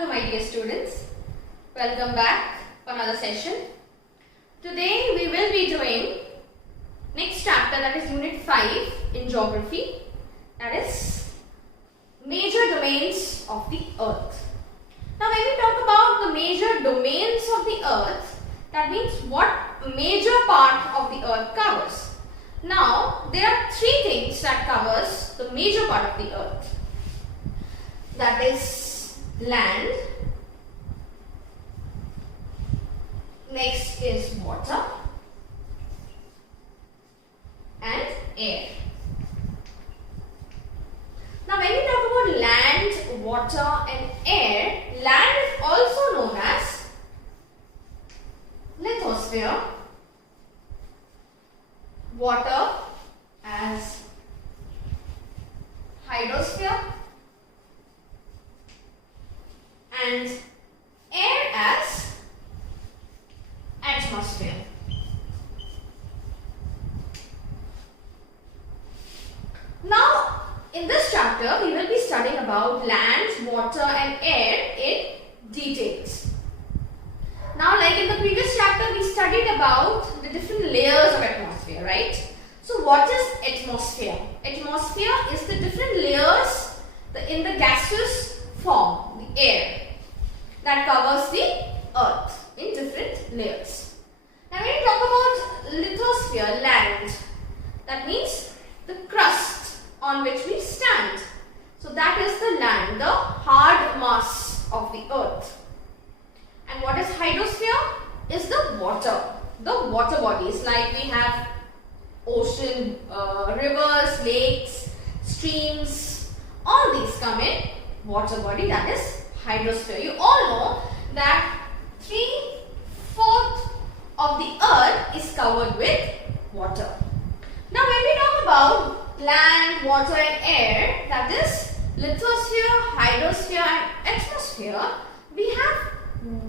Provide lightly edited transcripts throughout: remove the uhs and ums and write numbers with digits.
Hello my dear students, welcome back for another session. Today we will be doing next chapter, that is unit 5 in geography, that is major domains of the earth. Now when we talk about the major domains of the earth, that means what major part of the earth covers. Now there are three things that covers the major part of the earth, that is land, next is water and air. Now when we talk about land, water and air, land is also known as lithosphere, water as hydrosphere and air as atmosphere. Now in this chapter we will be studying about land, water and air in details. Now like in the previous chapter we studied about the different layers of atmosphere, right? So what is atmosphere? Atmosphere is the different layers in the gaseous form, the air, that covers the earth in different layers. Now when you talk about lithosphere, land, that means the crust on which we stand. So that is the land, the hard mass of the earth. And what is hydrosphere? Is the water bodies, like we have ocean, rivers, lakes, streams, all these come in water body, that is hydrosphere. You all know that 3/4 of the earth is covered with water. Now when we talk about land, water and air, that is lithosphere, hydrosphere and atmosphere, we have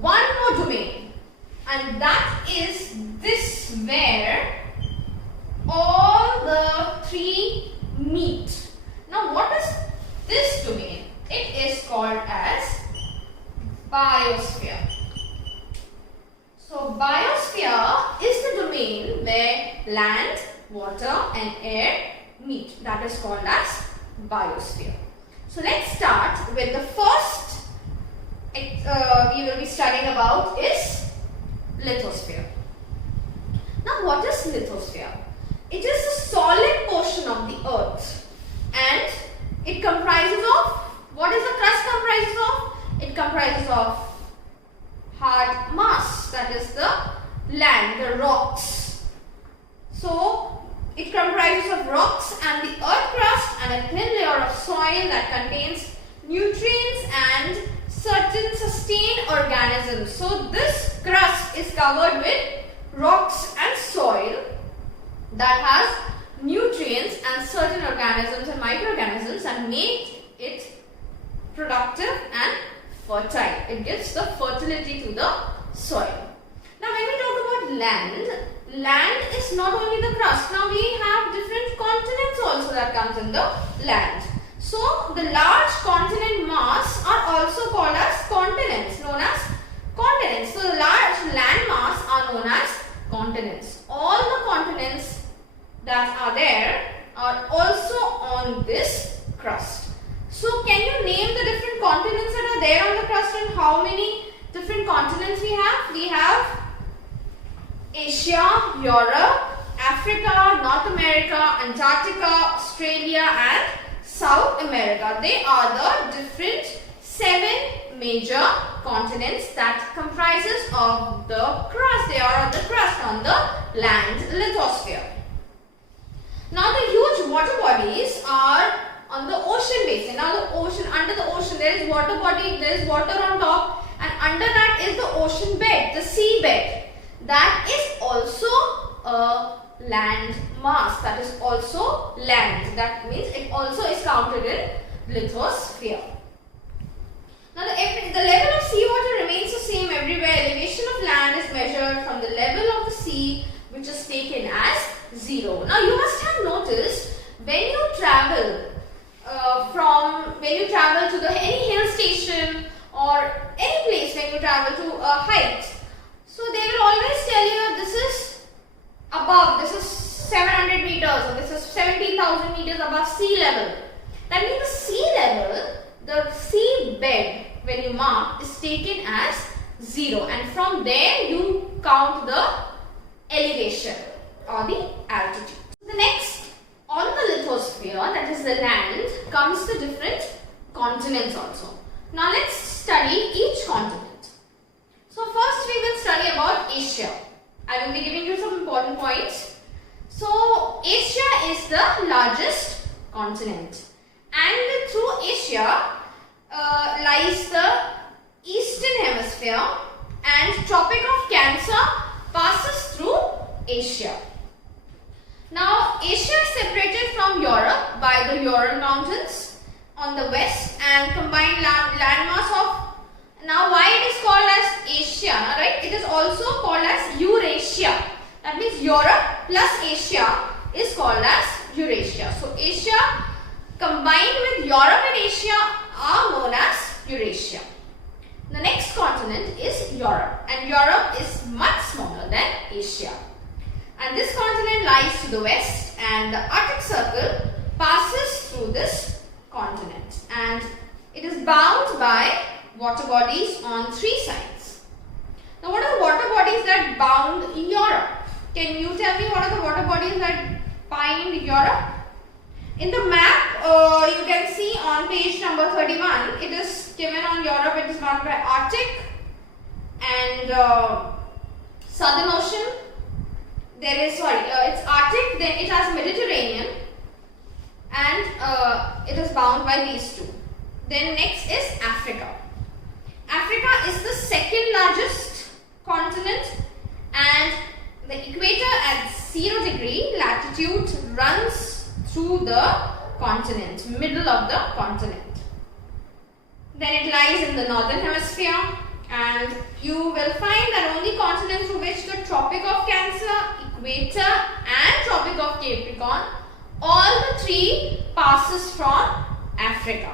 one more domain, and that is this, where all the three meet. Now what is this domain? It is called as biosphere. So biosphere is the domain where land, water and air meet. That is called as biosphere. So let's start with the first we will be studying about is lithosphere. Now what is lithosphere? It is the solid portion of the earth, and it comprises of, what is the crust comprises of? It comprises of hard mass, that is the land, the rocks. So it comprises of rocks and the earth crust and a thin layer of soil that contains nutrients and certain sustained organisms. So this crust is covered with rocks and soil that has nutrients and certain organisms and microorganisms and make it productive and fertile. It gives the fertility to the soil. Now when we talk about land, land is not only the crust. Now we have different continents also that comes in the land. So the large continent mass are also called as continents, known as continents. So the large land mass are known as continents. All the continents that are there are also on this crust. So can you name the different continents that are there on the crust and how many different continents we have? We have Asia, Europe, Africa, North America, Antarctica, Australia and South America. They are the different 7 major continents that comprises of the crust. They are on the crust on the land lithosphere. Now the huge water bodies are on the ocean basin. Now the ocean, under the ocean there is water body, there is water on top, and under that is the ocean bed, the sea bed. That is also a land mass, that is also land. That means it also is counted in lithosphere. Now the level of seawater remains the same everywhere. Elevation of land is measured from the level of the sea, which is taken as 0. Now you must have noticed when you travel to any hill station or travel to a height. So they will always tell you this is above, this is 700 meters or this is 17,000 meters above sea level. That means the sea level, the sea bed when you mark is taken as 0, and from there you count the elevation or the altitude. The next, on the lithosphere, that is the land, comes the different continents also. Now let's study each continent. So first we will study about Asia. I will be giving you some important points. So Asia is the largest continent, and through Asia lies the Eastern Hemisphere, and Tropic of Cancer passes through Asia. Now Asia is separated from Europe by the Ural Mountains on the west and combined landmass of, now why it is called as Asia, right? It is also called as Eurasia. That means Europe plus Asia is called as Eurasia. So Asia combined with Europe and Asia are known as Eurasia. The next continent is Europe, and Europe is much smaller than Asia. And this continent lies to the west, and the Arctic Circle passes through this continent, and it is bound by water bodies on 3 sides. Now what are the water bodies that bound Europe? Can you tell me what are the water bodies that bind Europe? In the map, you can see on page number 31, it is given on Europe, it is bound by Arctic and Southern Ocean. There is, it's Arctic, then it has Mediterranean, and it is bound by these 2. Then next is Africa. Africa is the second largest continent, and the equator at 0 degree latitude runs through the continent, middle of the continent. Then it lies in the northern hemisphere, and you will find that only continent through which the Tropic of Cancer, equator and Tropic of Capricorn, all the 3 passes from Africa.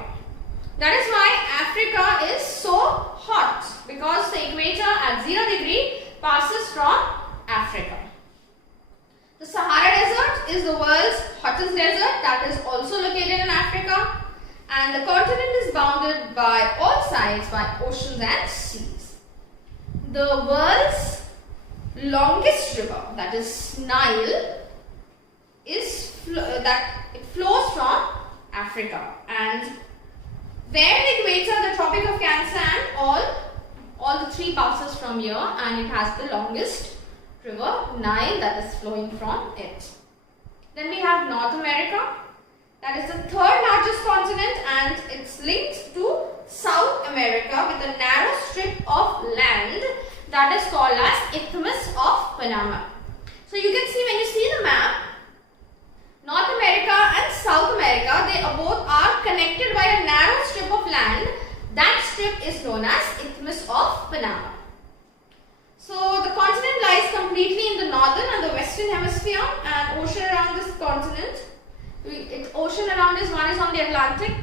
That is why Africa is so hot, because the equator at 0 degree passes from Africa. The Sahara Desert is the world's hottest desert, that is also located in Africa, and the continent is bounded by all sides by oceans and seas. The world's longest river, that is Nile, it flows from Africa, and where the equator, the Tropic of Cancer and all the 3 passes from here, and it has the longest river Nile that is flowing from it. Then we have North America, that is the 3rd largest continent, and it's linked to South America with a narrow strip of land that is called as Isthmus of Panama. So you can see, when you see the map, North America and South America, they both are connected by a narrow strip of land. That strip is known as Isthmus of Panama. So the continent lies completely in the northern and the western hemisphere, and ocean around this continent. Ocean around this, one is on the Atlantic,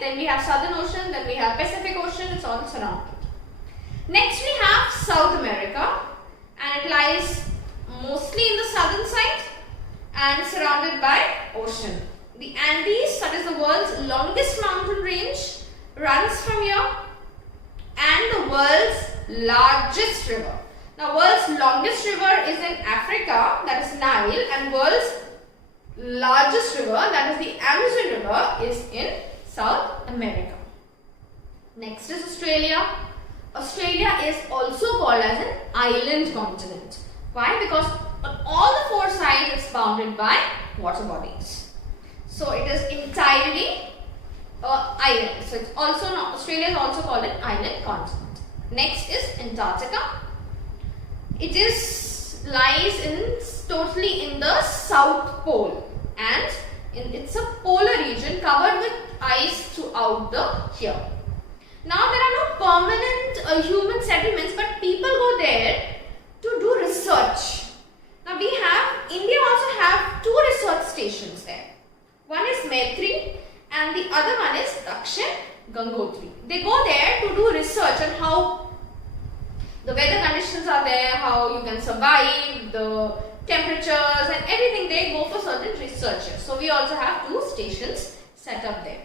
then we have Southern Ocean, then we have Pacific Ocean, it's all surrounded. Next we have South America, and it lies mostly in the southern side and surrounded by ocean. The Andes, that is the world's longest mountain range, runs from here, and the world's largest river. Now world's longest river is in Africa, that is Nile, and world's largest river, that is the Amazon River, is in South America. Next is Australia. Australia is also called as an island continent. Why? Because on all the 4 sides it's bounded by water bodies. So it is entirely island. So it's also Australia is also called an island continent. Next is Antarctica. It lies totally in the South Pole, and it's a polar region covered with ice throughout the year. Now there are no permanent human settlements, but people go there to do research. Now India also have 2 research stations there. One is Maitri and the other one is Dakshin Gangotri. They go there to do research on how the weather conditions are there, how you can survive, the temperatures and everything. They go for certain researches. So we also have 2 stations set up there.